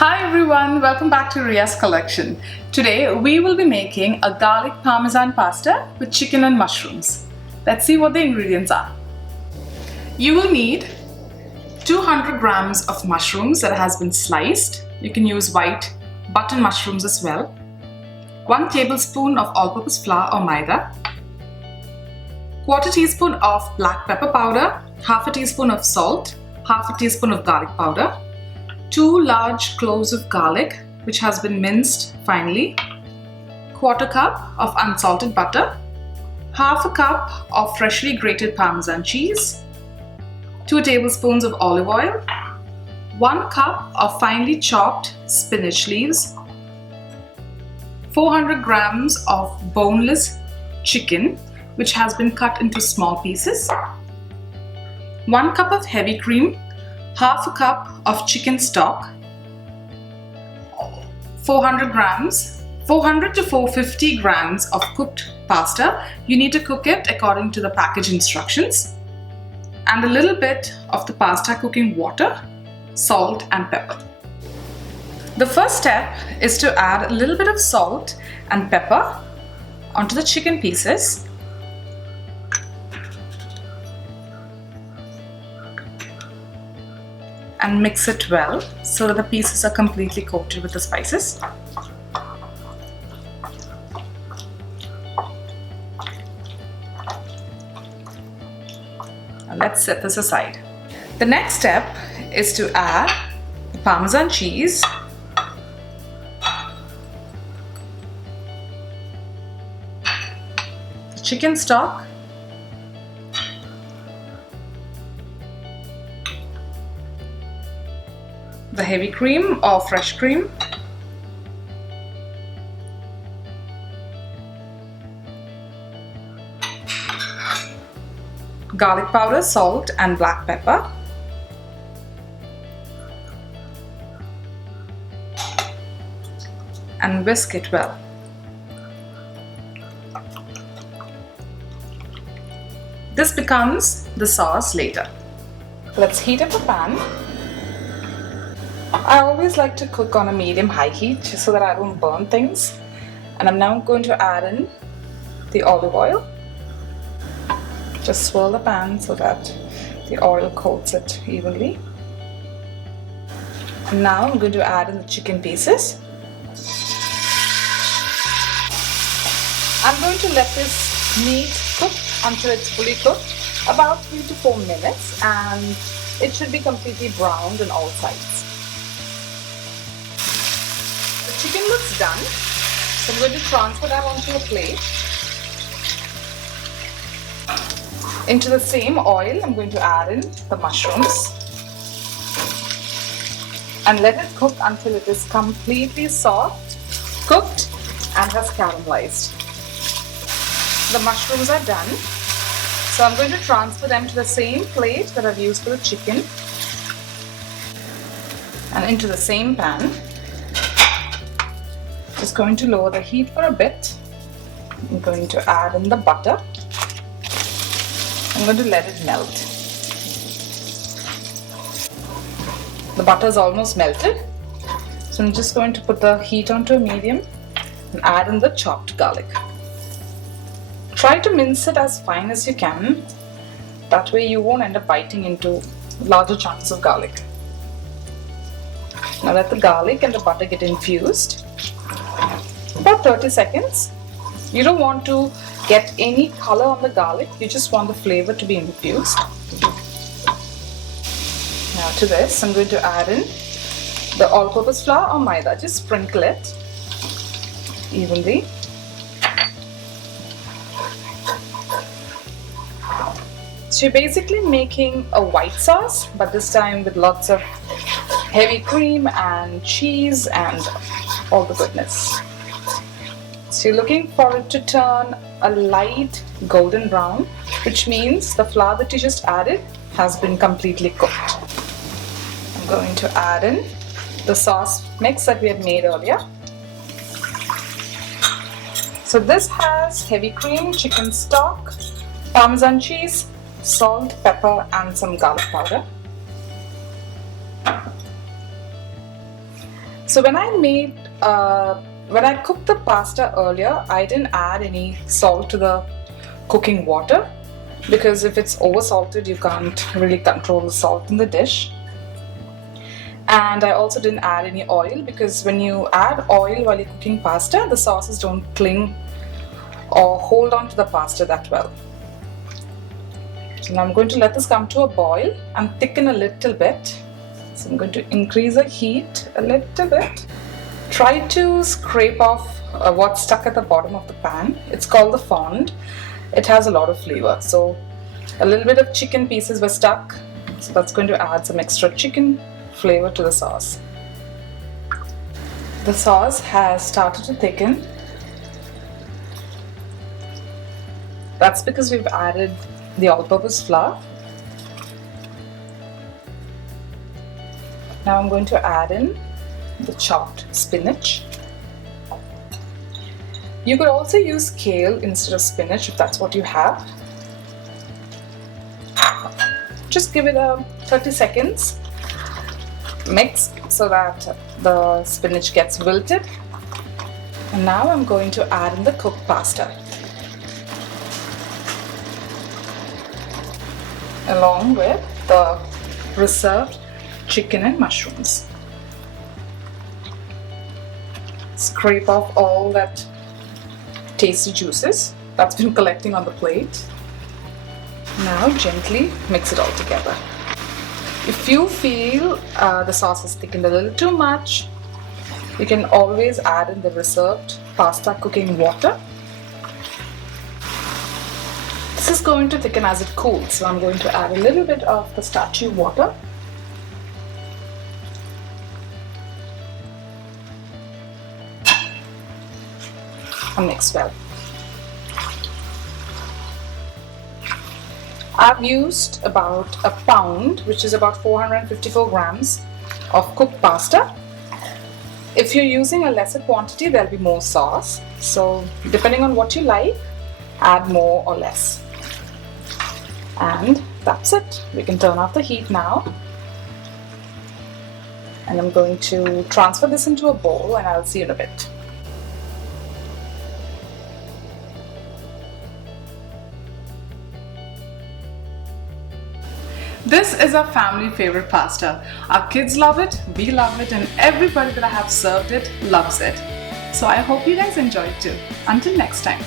Hi everyone, welcome back to Ria's collection. Today we will be making a garlic parmesan pasta with chicken and mushrooms. Let's see what the ingredients are. You will need 200 grams of mushrooms that has been sliced. You can use white button mushrooms as well. 1 tablespoon of all-purpose flour or maida. 1/4 teaspoon of black pepper powder. 1/2 teaspoon of salt. 1/2 teaspoon of garlic powder. 2 large cloves of garlic, which has been minced finely, 1/4 cup of unsalted butter, 1/2 cup of freshly grated Parmesan cheese, 2 tablespoons of olive oil, 1 cup of finely chopped spinach leaves, 400 grams of boneless chicken, which has been cut into small pieces, 1 cup of heavy cream, 1/2 cup of chicken stock, 400 to 450 grams of cooked pasta. You need to cook it according to the package instructions, and a little bit of the pasta cooking water, salt and pepper. The first step is to add a little bit of salt and pepper onto the chicken pieces. And mix it well so that the pieces are completely coated with the spices. Now let's set this aside. The next step is to add the Parmesan cheese, the chicken stock, the heavy cream or fresh cream, garlic powder, salt and black pepper, and whisk it well. This becomes the sauce later. Let's heat up a pan. I always like to cook on a medium-high heat just so that I don't burn things. And I'm now going to add in the olive oil. Just swirl the pan so that the oil coats it evenly. And now I'm going to add in the chicken pieces. I'm going to let this meat cook until it's fully cooked, about 3 to 4 minutes, and it should be completely browned on all sides. Chicken looks done, so I'm going to transfer that onto a plate. Into the same oil, I'm going to add in the mushrooms and let it cook until it is completely soft, cooked and has caramelized. The mushrooms are done, so I'm going to transfer them to the same plate that I've used for the chicken and into the same pan. Just going to lower the heat for a bit. I'm going to add in the butter. I'm going to let it melt. The butter is almost melted, so I'm just going to put the heat onto a medium and add in the chopped garlic. Try to mince it as fine as you can. That way you won't end up biting into larger chunks of garlic. Now let the garlic and the butter get infused. About 30 seconds. You don't want to get any color on the garlic, you just want the flavor to be infused. Now to this, I'm going to add in the all-purpose flour or maida. Just sprinkle it evenly. So you're basically making a white sauce, but this time with lots of heavy cream and cheese and all the goodness. So you're looking for it to turn a light golden brown, which means the flour that you just added has been completely cooked. I'm going to add in the sauce mix that we had made earlier. So this has heavy cream, chicken stock, Parmesan cheese, salt, pepper and some garlic powder. So when I cooked the pasta earlier, I didn't add any salt to the cooking water, because if it's over salted, you can't really control the salt in the dish. And I also didn't add any oil, because when you add oil while you're cooking pasta, the sauces don't cling or hold on to the pasta that well. So now I'm going to let this come to a boil and thicken a little bit. So I'm going to increase the heat a little bit. Try to scrape off what's stuck at the bottom of the pan. It's called the fond. It has a lot of flavor. So a little bit of chicken pieces were stuck. So that's going to add some extra chicken flavor to the sauce. The sauce has started to thicken. That's because we've added the all-purpose flour. Now I'm going to add in the chopped spinach. You could also use kale instead of spinach if that's what you have. Just give it a 30 seconds. Mix so that the spinach gets wilted. And now I'm going to add in the cooked pasta, along with the reserved chicken and mushrooms. Scrape off all that tasty juices that's been collecting on the plate. Now gently mix it all together. If you feel the sauce is thickened a little too much, you can always add in the reserved pasta cooking water. This is going to thicken as it cools, so I'm going to add a little bit of the starchy water. And mix well. I've used about a pound, which is about 454 grams of cooked pasta. If you're using a lesser quantity, there'll be more sauce. So depending on what you like, add more or less. And that's it. We can turn off the heat now. And I'm going to transfer this into a bowl, and I'll see you in a bit. This is our family favorite pasta. Our kids love it, we love it, and everybody that I have served it loves it. So I hope you guys enjoy it too. Until next time.